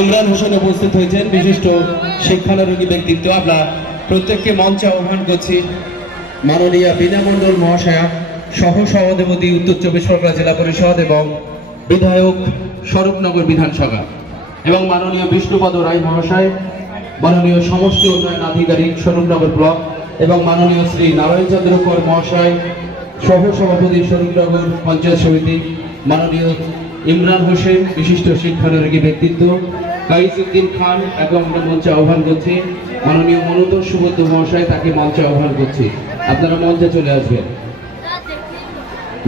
ইমরান হোসেন উপস্থিত হয়েছেন, বিশিষ্ট শিক্ষানুরোগী ব্যক্তিত্ব। আমরা প্রত্যেককে মঞ্চে আহ্বান করছি। মাননীয় বিনামণ্ডল মহাশয়া সহ সভাধিপতি উত্তর চব্বিশ পরগনা জেলা পরিষদ এবং বিধায়ক স্বরূপনগর বিধানসভা এবং মাননীয় বিষ্ণুপদ রায় মহাশয়, মাননীয় সমষ্টি উন্নয়ন আধিকারিক স্বরূপনগর ব্লক এবং মাননীয় শ্রী নারায়ণ চন্দ্র কর মহাশয় সহ সভাপতি স্বরূপনগর পঞ্চায়েত সমিতি, মাননীয় ইমরান হোসেন, বিশিষ্ট শিক্ষানুরাগী ব্যক্তিত্ব কাইসুদ্দিন খান এবং আমরা মঞ্চে আহ্বান করছি। মাননীয় মনোতর সুবদ্ধ মহাশয় তাকে মঞ্চে আহ্বান করছি। আপনারা মঞ্চে চলে আসবেন।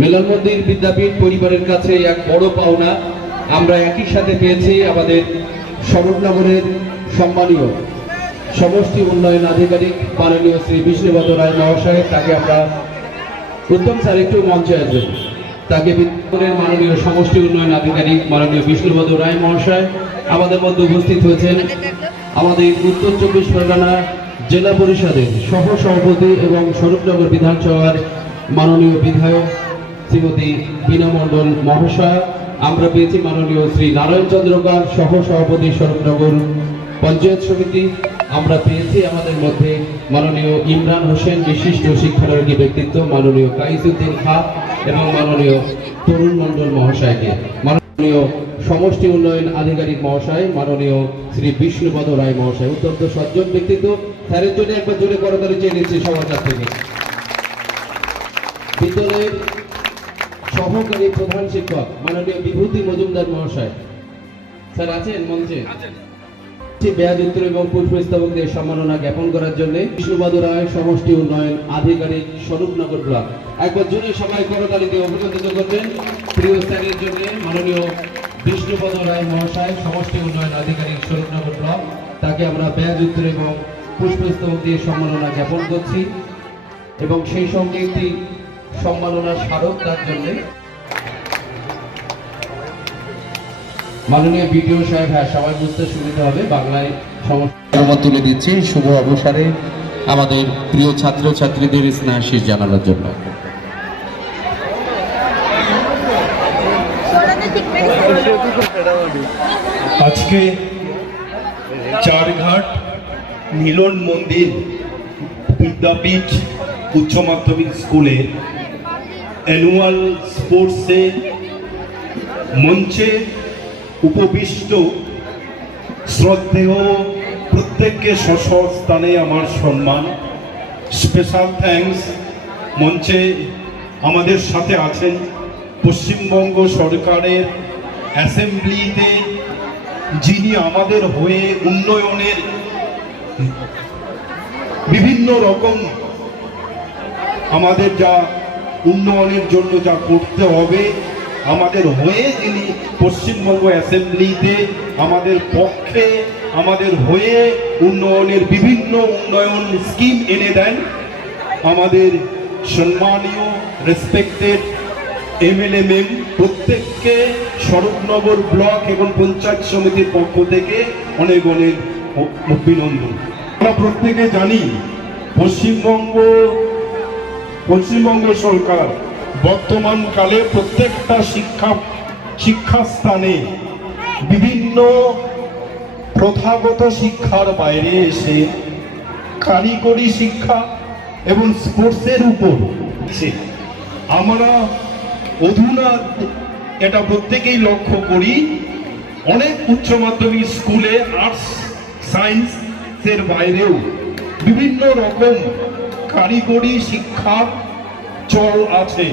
মিলন মন্দির বিদ্যাপীঠ পরিবারের কাছে এক বড় পাওনা। আমরা একই সাথে পেয়েছি আমাদের স্বরূপনগরের সম্মানীয় সমষ্টি উন্নয়ন আধিকারিক মাননীয় শ্রী বিষ্ণুপদ রায় মহাশয়। তাকে আমরা উত্তম স্যার, একটু মঞ্চে আসবেন। তাকে বিদ্যাপীঠের মাননীয় সমষ্টি উন্নয়ন আধিকারিক মাননীয় বিষ্ণুপদ রায় মহাশয় আমাদের মধ্যে উপস্থিত হয়েছেন। আমাদের উত্তর চব্বিশ পরগনা জেলা পরিষদের সহ সভাপতি এবং স্বরূপনগর বিধানসভার মাননীয় বিধায়ক শ্রীমতী মণ্ডল মহাশয়, আমরা পেয়েছি মাননীয় শ্রী নারায়ণ চন্দ্রকার সহ সভাপতি স্বরূপনগর পঞ্চায়েত সমিতি আমরা পেয়েছি আমাদের মধ্যে মাননীয় ইমরান হোসেন, বিশিষ্ট শিক্ষানুরাগী ব্যক্তিত্ব, মাননীয় কাইসুদ্দিন খা এবং মাননীয় তরুণ মণ্ডল মহাশয়কে। মাননীয় সমষ্টি উন্নয়ন আধিকারিক মহাশয়, মাননীয় শ্রী বিষ্ণুপদ রায় মহাশয়, অত্যন্ত সজ্জন ব্যক্তিত্ব। স্যারের জন্য একবার জোরে করতালি চেয়ে নিচ্ছি সবার কাছ থেকে। বিদ্যালয়ের সহকারী প্রধান শিক্ষক, মাননীয় বিভূতি মজুমদার মহাশয়। স্যার আছেন মঞ্চে? বেয়াদ উত্তর এবং পুষ্পস্তবকদের সম্মাননা জ্ঞাপন করার জন্য বিষ্ণুবাদু রায় সমষ্টি উন্নয়ন আধিকারিক স্বরূপনগর ব্লক। একবার জোরে সবাই অভিনন্দিত করবেন। প্রিয় স্যারের জন্য মাননীয় বিষ্ণুপদ রায় মহাশয়, সমষ্টি উন্নয়ন আধিকারিক স্বরূপনগর ব্লক, তাকে আমরা এবং পুষ্পস্তবক দিয়ে সম্মাননা জ্ঞাপন করছি। এবং সেই সঙ্গে একটি সম্মাননা স্মারক তার জন্য। মাননীয় বিডিও সাহেব হ্যাঁ সবাই বুঝতে সুবিধা হবে বাংলায় সমস্যা তুলে দিচ্ছি শুভ অবসরে আমাদের প্রিয় ছাত্র ছাত্রীদের স্নেহাশিস জানানোর জন্য। আজকে চারঘাট মিলন মন্দির বিদ্যাপীঠ উচ্চ মাধ্যমিক স্কুলে অ্যানুয়াল স্পোর্টসে মঞ্চে উপবিষ্ট, শ্রদ্ধেয় প্রত্যেককে স্ব স্থানে আমার সম্মান। স্পেশাল থ্যাঙ্কস মঞ্চে আমাদের সাথে আছেন পশ্চিমবঙ্গ সরকারের অ্যাসেম্বলিতে যিনি আমাদের হয়ে উন্নয়নের বিভিন্ন রকম আমাদের যা উন্নয়নের জন্য যা করতে হবে আমাদের হয়ে যিনি পশ্চিমবঙ্গ অ্যাসেম্বলিতে আমাদের পক্ষে, আমাদের হয়ে উন্নয়নের বিভিন্ন উন্নয়ন স্কিম এনে দেন, আমাদের সম্মানীয় রেসপেক্টেড এমএলএ মেম প্রত্যেককে স্বরূপনগর ব্লক এবং পঞ্চায়েত সমিতির পক্ষ থেকে অনেক অনেক অভিনন্দন। আমরা প্রত্যেকে জানি পশ্চিমবঙ্গ পশ্চিমবঙ্গ সরকার বর্তমানকালে প্রত্যেকটা শিক্ষা, শিক্ষাস্থানে বিভিন্ন প্রথাগত শিক্ষার বাইরে এসে কারিগরি শিক্ষা এবং স্পোর্টসের উপর। আমরা অধুনা এটা প্রত্যেকেই লক্ষ্য করি, অনেক উচ্চ মাধ্যমিক স্কুলে আর্টস সায়েন্সের বাইরেও বিভিন্ন রকম কারিগরি শিক্ষার চল আছে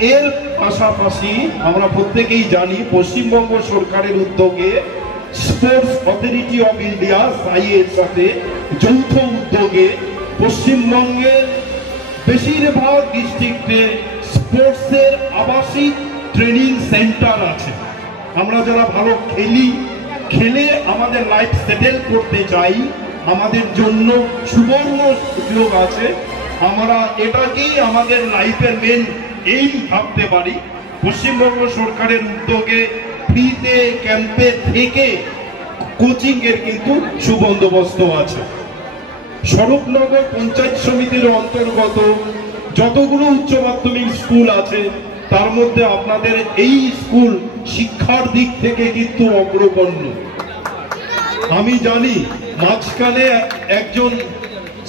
এর পাশাপাশি আমরা প্রত্যেকেই জানি পশ্চিমবঙ্গ সরকারের উদ্যোগে স্পোর্টস অথরিটি অফ ইন্ডিয়া, সাইয়ের সাথে যৌথ উদ্যোগে পশ্চিমবঙ্গের বেশিরভাগ ডিস্ট্রিক্টে স্পোর্টসের আবাসিক ট্রেনিং সেন্টার আছে। আমরা যারা ভালো খেলি, খেলে আমাদের লাইফ সেটেল করতে চাই, আমাদের জন্য সুবর্ণ সুযোগ আছে। আমরা এটাকেই আমাদের লাইফের মেন এইম ভাবতে পারি, পশ্চিমবঙ্গ সরকারের উদ্যোগে ফ্রিতে ক্যাম্পে থেকে কোচিং এর কিন্তু সুবন্দোবস্ত আছে। স্বরূপনগর পঞ্চায়েত সমিতির অন্তর্গত যতগুলো উচ্চ মাধ্যমিক স্কুল আছে, তার মধ্যে আপনাদের এই স্কুল শিক্ষার দিক থেকে কিন্তু অগ্রগণ্য। আমি জানি, মাঝখানে একজন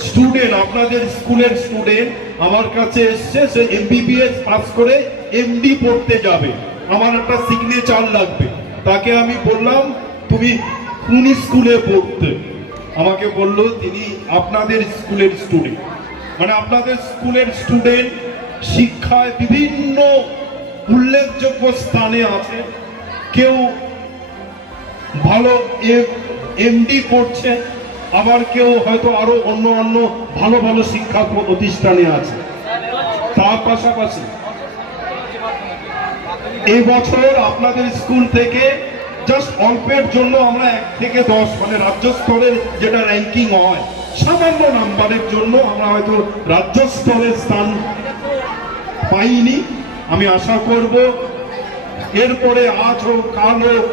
স্টুডেন্ট আপনাদের স্কুলের স্টুডেন্ট আমার কাছে এসছে সে এমবিবিএস পাস করে এমডি পড়তে যাবে। আমার একটা সিগনেচার লাগবে। তাকে আমি বললাম, তুমি কোন স্কুলে পড়তে? আমাকে বলল, তিনি আপনাদের স্কুলের স্টুডেন্ট মানে আপনাদের স্কুলের স্টুডেন্ট শিক্ষায় বিভিন্ন উল্লেখযোগ্য স্থানে আছে। কেউ ভালো এমডি করছে আবার কেউ হয়তো আরও অন্য অন্য ভালো ভালো শিক্ষা প্রতিষ্ঠানে আছে। তার পাশাপাশি এই বছর আপনাদের স্কুল থেকে জাস্ট অল্পের জন্য আমরা এক থেকে দশ মানে রাজ্য স্তরের যেটা র্যাঙ্কিং হয়, সামান্য নাম্বারের জন্য আমরা হয়তো রাজ্য স্তরের স্থান পাইনি। আমি আশা করব এরপরে আজ হোক, কাল হোক,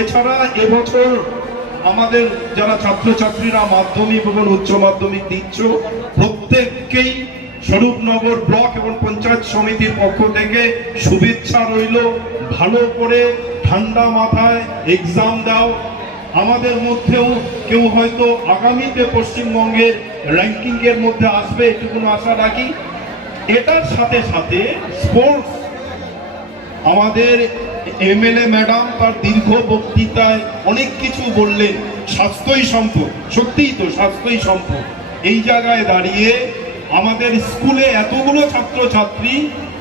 এছাড়া এবছর আমাদের যারা ছাত্রছাত্রীরা মাধ্যমিক এবং উচ্চ মাধ্যমিক দিচ্ছ, প্রত্যেককেই স্বরূপনগর ব্লক এবং পঞ্চায়েত সমিতির পক্ষ থেকে শুভেচ্ছা রইল। ভালো করে ঠান্ডা মাথায় এক্সাম দাও। আমাদের মধ্যেও কেউ হয়তো আগামীতে পশ্চিমবঙ্গের র্যাঙ্কিং এর মধ্যে আসবে এটুকুন আশা রাখি। এটার সাথে সাথে স্পোর্টস আমাদের এমএলএ ম্যাডাম তার দীর্ঘ বক্তৃতায় অনেক কিছু বললেন। স্বাস্থ্যই সম্পদ, সত্যিই তো স্বাস্থ্যই সম্পদ। এই জায়গায় দাঁড়িয়ে আমাদের স্কুলে এতগুলো ছাত্রছাত্রী,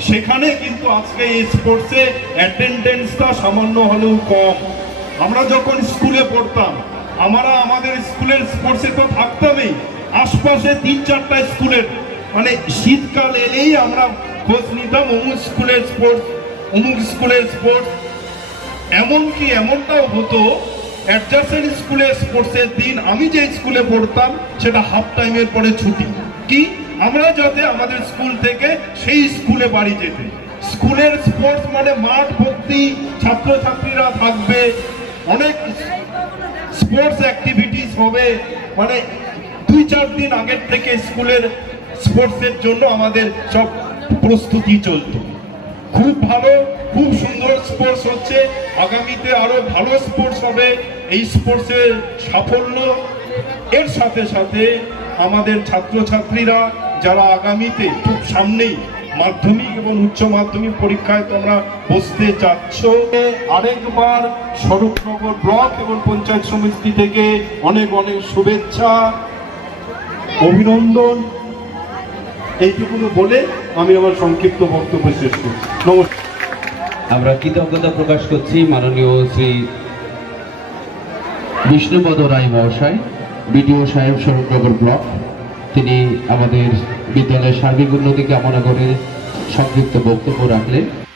সেখানে কিন্তু আজকে এই স্পোর্টসে অ্যাটেন্ডেন্সটা সামান্য হলেও কম। আমরা যখন স্কুলে পড়তাম, আমরা আমাদের স্কুলের স্পোর্টসে তো থাকতামই। আশপাশে তিন চারটা স্কুলের মানে শীতকাল এলেই আমরা খোঁজ নিতাম অমুক স্কুলের স্পোর্টস অমুক স্কুলের স্পোর্টস এমনকি এমনটাও হতো অ্যাডজাস্টেন্ট স্কুলে স্পোর্টসের দিন আমি যে স্কুলে পড়তাম, সেটা হাফ টাইমের পরে ছুটি। কি? আমরা যাতে আমাদের স্কুল থেকে সেই স্কুলে বাড়ি যেতে। স্কুলের স্পোর্টস মানে মাঠ ভর্তি, ছাত্রছাত্রীরা থাকবে, অনেক স্পোর্টস অ্যাক্টিভিটিস হবে। মানে দুই চার দিন আগের থেকে স্কুলের স্পোর্টসের জন্য আমাদের সব প্রস্তুতি চলতো। খুব ভালো, খুব সুন্দর স্পোর্টস হচ্ছে। আগামীতে আরও ভালো স্পোর্টস হবে। এই স্পোর্টসের সাফল্য। এর সাথে সাথে আমাদের ছাত্রছাত্রীরা যারা আগামীতে খুব সামনেই মাধ্যমিক এবং উচ্চ মাধ্যমিক পরীক্ষায় তোমরা বসতে যাচ্ছ আরেকবার স্বরূপনগর ব্লক এবং পঞ্চায়েত সমিতি থেকে অনেক অনেক শুভেচ্ছা, অভিনন্দন। এইটুকুনো বলে আমি আমার সংক্ষিপ্ত বক্তব্য শেষ করছি। নমস্কার। আমরা কৃতজ্ঞতা প্রকাশ করছি মাননীয় শ্রী বিষ্ণুপদ রায় মহাশয়, বিডিও সাহেব স্বরূপনগর ব্লক। তিনি আমাদের বিদ্যালয়ের সার্বিক উন্নতি কামনা করে সংক্ষিপ্ত বক্তব্য রাখলেন।